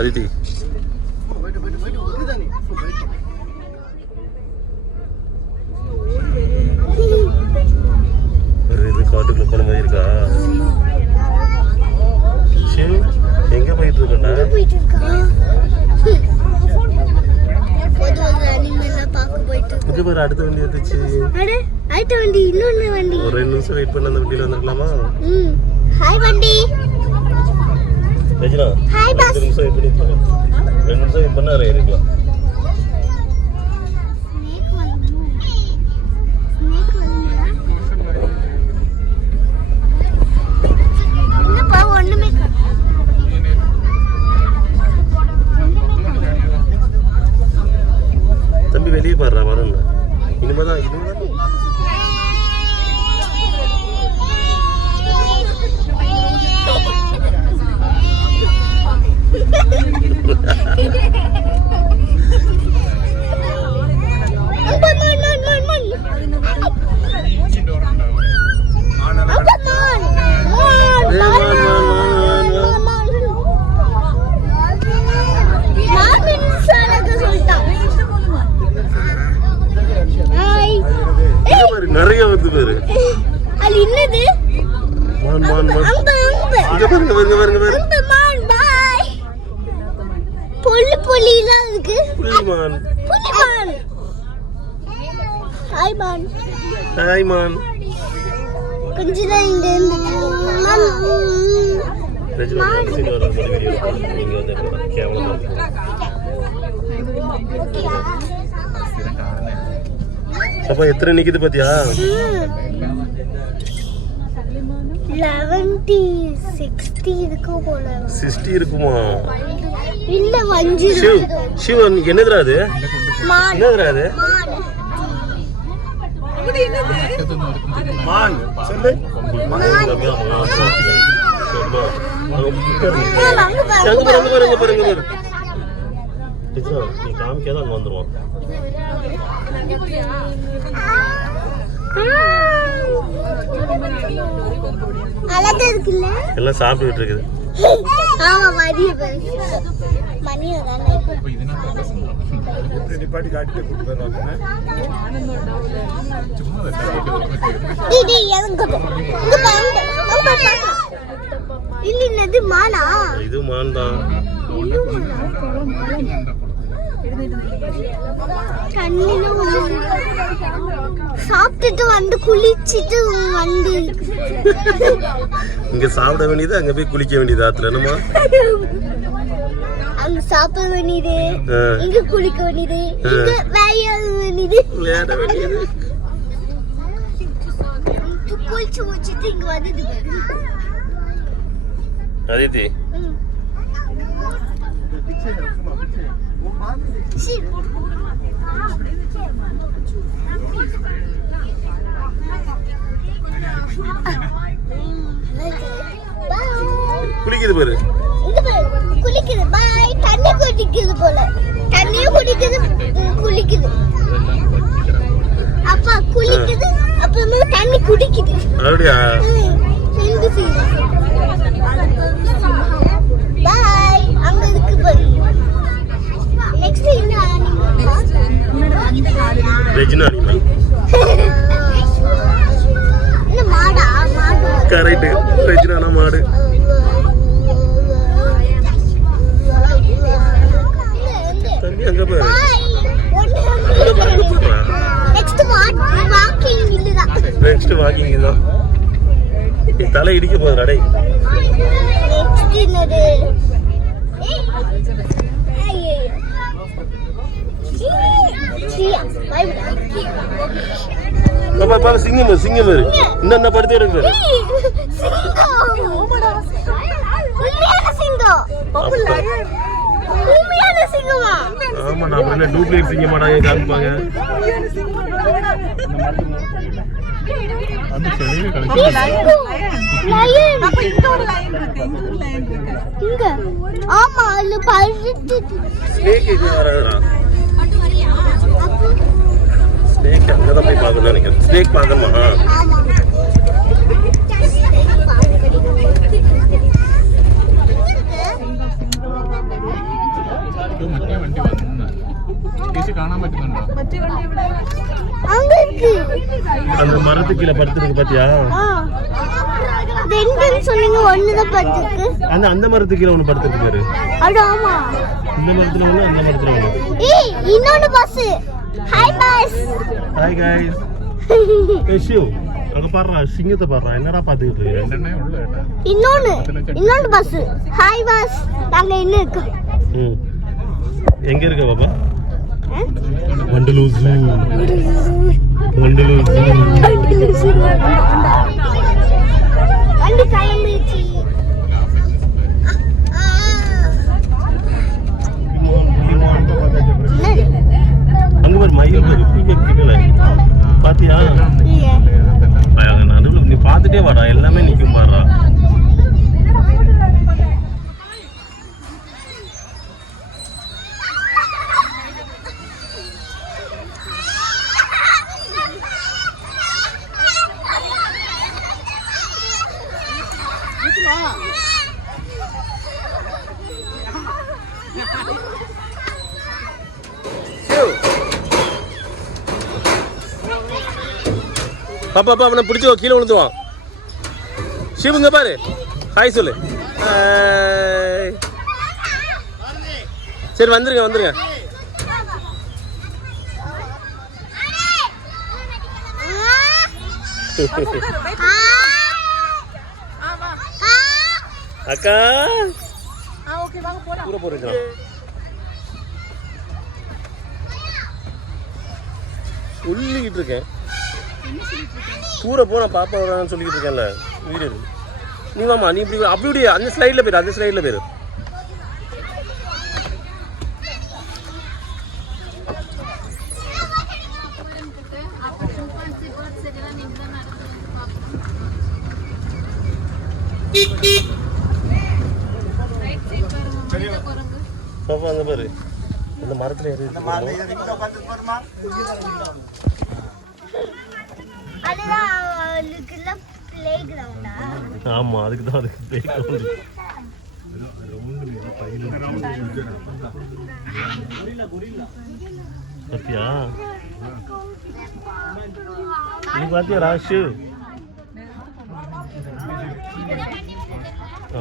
அதித்தி இது காட்டுக்குள்ள போன மாதிரி இருக்கா? எங்க போயிட்டு இருக்கா? அடுத்த வண்டி வந்துச்சு. அடுத்த வண்டி இன்னொரு வண்டி. ஒரு 2 நிமிஷம் வெயிட் பண்ண அந்த வண்டியில வந்துடலாமா? ஹாய் வண்டி. Regina hi boss. 2 நிமிஷம் வெயிட் பண்ணிட்டு 2 நிமிஷம் வெயிட் பண்ணா ஏறிக்கலாம். தம்பி வெளியே பாடுறா வரணும். இனிமேதான் நிறைய வந்து பாரு. அது என்னது? மான் மான் மான். இங்க பாருங்க பாருங்க பாருங்க பாருங்க. மான் பை. புலிலாம் இருக்கு. புலி மான். புலி மான். ஹாய் மான். ஹாய் மான். கொஞ்சம் இங்க மான். ரெஜினா சின்ன ஒரு வீடியோ நீங்க வந்து கேமரா அப்ப எத்தனை நிக்குது பாத்தியா? 11 60 இருக்கு போல. 60 இருக்குமா? இல்ல 5 இருக்கு. சிவன் என்னதுடா அது? மான். என்னதுடா அது? மான். சொல்லு. மான். பாருங்க பாருங்க பாருங்க. டீச்சர் நீ காமிக்காத அங்க வந்துருவான். அழகா இருக்குல்ல? எல்லாம் சாப்பிட்டுட்டு இருக்குது. ஆமா மதிய மணிய தானே. நிப்பாட்டி காட்டிட்டு கூட்டி போறாங்க. டிடி எங்க பாருங்க. இல்ல இது மானா? இது மான் தான். சாப்பிட்டுட்டு வந்து குளிச்சிட்டு வந்து இங்க சாப்பிட வேண்டியது அங்க போய் குளிக்க வேண்டியது ஆத்துல என்னமா? அங்க சாப்பிட வேண்டியது இங்க குளிக்க வேண்டியது இங்க விளையாட வேண்டியது விளையாட வேண்டியது குளிச்சு முடிச்சிட்டு இங்க வந்து அதித்தி குளிக்குது பாரு. குளிக்குது பாய். தண்ணி குடிக்குது போல. தண்ணியும் குடிக்குது குளிக்குது. அப்பா குளிக்குது அப்புறமா தண்ணி குடிக்குது. அப்படியா? பாய். அங்க இருக்கு பாரு. நெக்ஸ்ட் என்ன அனிமல்? Regina animal. என்ன மாடா? மாடு. கரெக்ட். ரெஜினா மாடு. தம்பி அங்க பாரு. நெக்ஸ்ட் வாக்கிங் இதுதான். நெக்ஸ்ட் வாக்கிங் இதுதான். தலை இடிக்க போகுதுடா டேய். நெக்ஸ்ட் என்னது? பாப்பா சிங்கம் சிங்கம் பாரு. இந்த படுத்து எடுக்கு பாரு. ஆமா நம்ம என்ன டூப்ளிகேட் சிங்கமாடா காமிப்பாங்க. அந்த செடியில கலெக்ஷன் லயன். அப்ப இங்க ஒரு லயன் இருக்கு. இங்க ஒரு லயன் இருக்கு. இங்க ஆமா அது பழுத்து ஸ்னேக் இங்க வரடா. ஸ்னேக் அங்க தான் போய் பார்க்கணும்னு நினைக்கிறேன். ஸ்னேக் பார்க்கணுமா? ஆமா. அங்க இருக்கு. அந்த மரத்துக்கு கீழே படுத்துருக்கு பாத்தியா? ரெண்டுன்னு சொன்னீங்க, ஒண்ணுதான் படுத்துருக்கு. அந்த மரத்துக்கு கீழே ஒண்ணு படுத்துருக்கு பாரு. அட ஆமா. இந்த மரத்துல ஒண்ணு, அந்த மரத்துல ஒண்ணு. ஏய் இன்னொரு bus. Hi bus. Hi guys. ஏய் ஷிவ், அங்க பாருடா, சிங்கத்தை பாருடா. என்னடா பாத்துக்கிட்டு இருக்க? ரெண்டே உள்ள ஏடா. இன்னொரு பஸ். Hi bus. நாங்க இன்ன இருக்கோம். எங்க இருக்க பாப்பா? வண்டலூர் ஜூ. வண்டலூர் ஜூ. வண்டி கிளம்பிடுச்சு. அங்க பாரு மயில் பாரு, பீக்கக் கிட்டல. பாத்தியா? நடுவுல நீ பாத்துட்டே வாடா, எல்லாமே நிக்கும் பாருடா. பாப்பா அவனை பிடிச்சோ, கீழே விழுந்துவான். சிவங்க பாரு, ஹாய் சொல்லு. சரி வந்துருங்க. அக்கா பூர போறீங்க. சொல்லிக்கிட்டு இருக்கேன், பூர போனா பாப்பா வரான்னு சொல்லிக்கிட்டு இருக்கேன்ல. வீடு நீ வாமா, நீ இப்படி அப்படி அந்த ஸ்லைட்ல போயிரு. பாப்பா அந்த பாரு, இந்த மரத்துல ஏறி இருக்கு. ஆமா, அதுக்கு தான் பிளே கிரவுண்ட். பாத்தியா? நீ பாத்தியா ராஷு?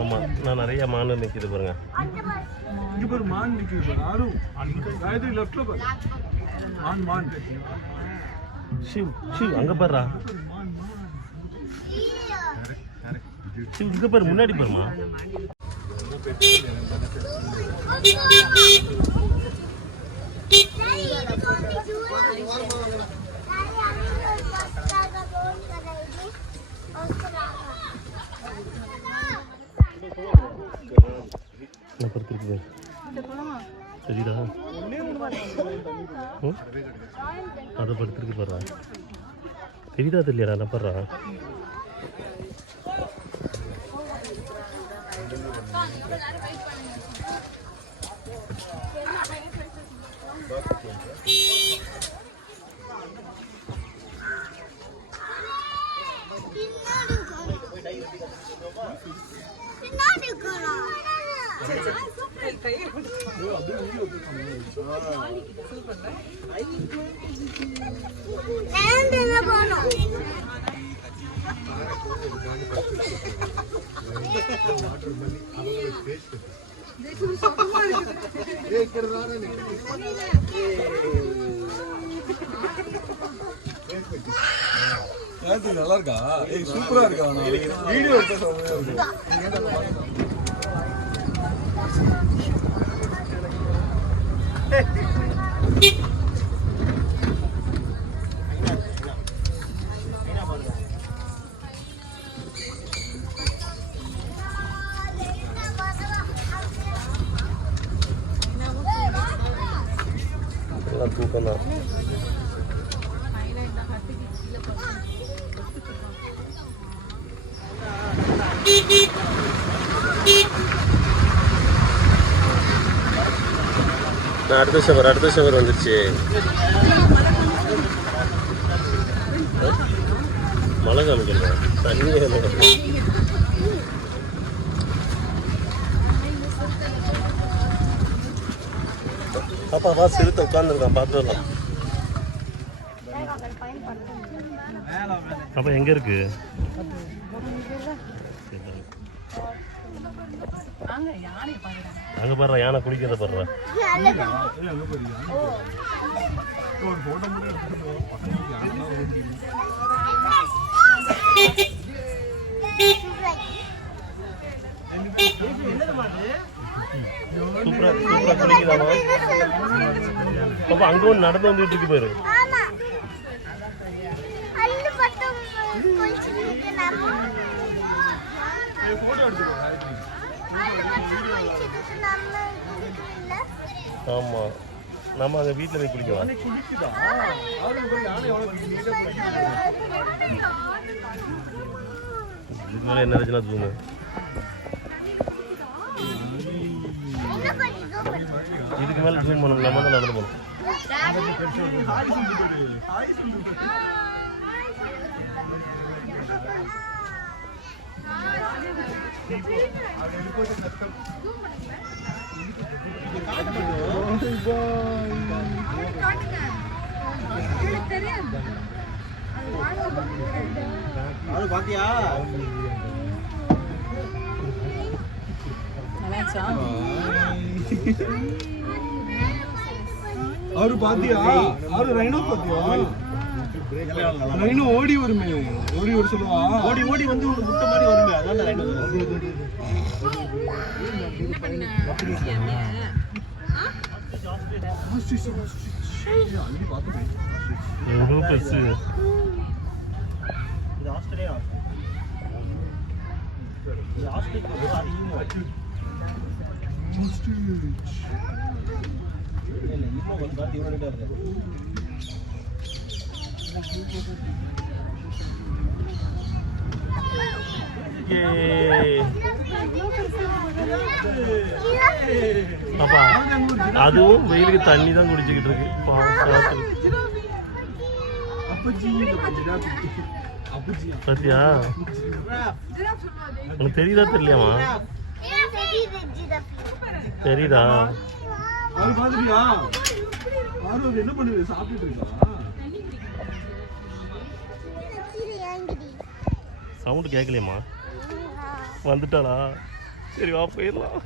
ஆமா, நான் நிறைய மான் நிக்குது பாருங்க. மான் நிக்குது சிவ் அங்க பாருடா. சிவ் இங்க பாரு, முன்னாடி பாருமா. என்ன படுத்துருக்கு சரிடா, அதை படுத்துருக்கு பாரு. தெரியுதா தெரியலடா? நான் பாடுறா. நல்லா இருக்கா? சூப்பரா இருக்கா? வீடியோ எடுத்து தூக்கம் தான். அடுத்த ஷவர் வந்துருச்சு. மழை காமிக்கல, தண்ணி. பாப்பா வா செலுத்த உட்காந்துருக்கான் பார்த்து வரலாம். அப்போ எங்கே இருக்கு? அங்கே பாடுறா யானை குளிக்கிறத பாடுறா. சூப்பரா சூப்பரா குளிக்கிறாமா பாப்பா. அங்கே ஒன்று நடந்து வந்துட்டு இருக்கு பாரு. ஆமா நம்ம அங்கே வீட்டில் போய் குளிக்கலாம். இதுக்கு மேலே என்ன இருந்துச்சுன்னா தூங்க. இதுக்கு மேலே ஜூம் பண்ணணும். நம்ம தான் நடந்து போகணும். அது பாத்தியா? அவரு பாத்தியா? அவரு ரைனோ பாத்தியா? ரைனோ ஓடி வருமே. ஓடி வர சொல்லுவா. ஓடி ஓடி வந்து ஒரு முட்டை மாதிரி வருமே. அதான் ரைனோ. இது ஆஸ்திரேலியா. இது ஆஸ்திரேலியா அதிகமா. இல்ல இப்போ வந்து பாத்தி இவனோட இருக்கு. பாப்பா அதுவும் வெயிலுக்கு தண்ணி தான் குடிச்சுக்கிட்டு இருக்கு. பாத்தியா? உனக்கு தெரியுதா தெரியலையாமா? தெரியுதா? என்ன பண்ணுது? சாப்பிட்டு இருக்கா? சவுண்டு கேட்கலையம்மா? வந்துட்டாளா? சரி வா போயிடலாம்.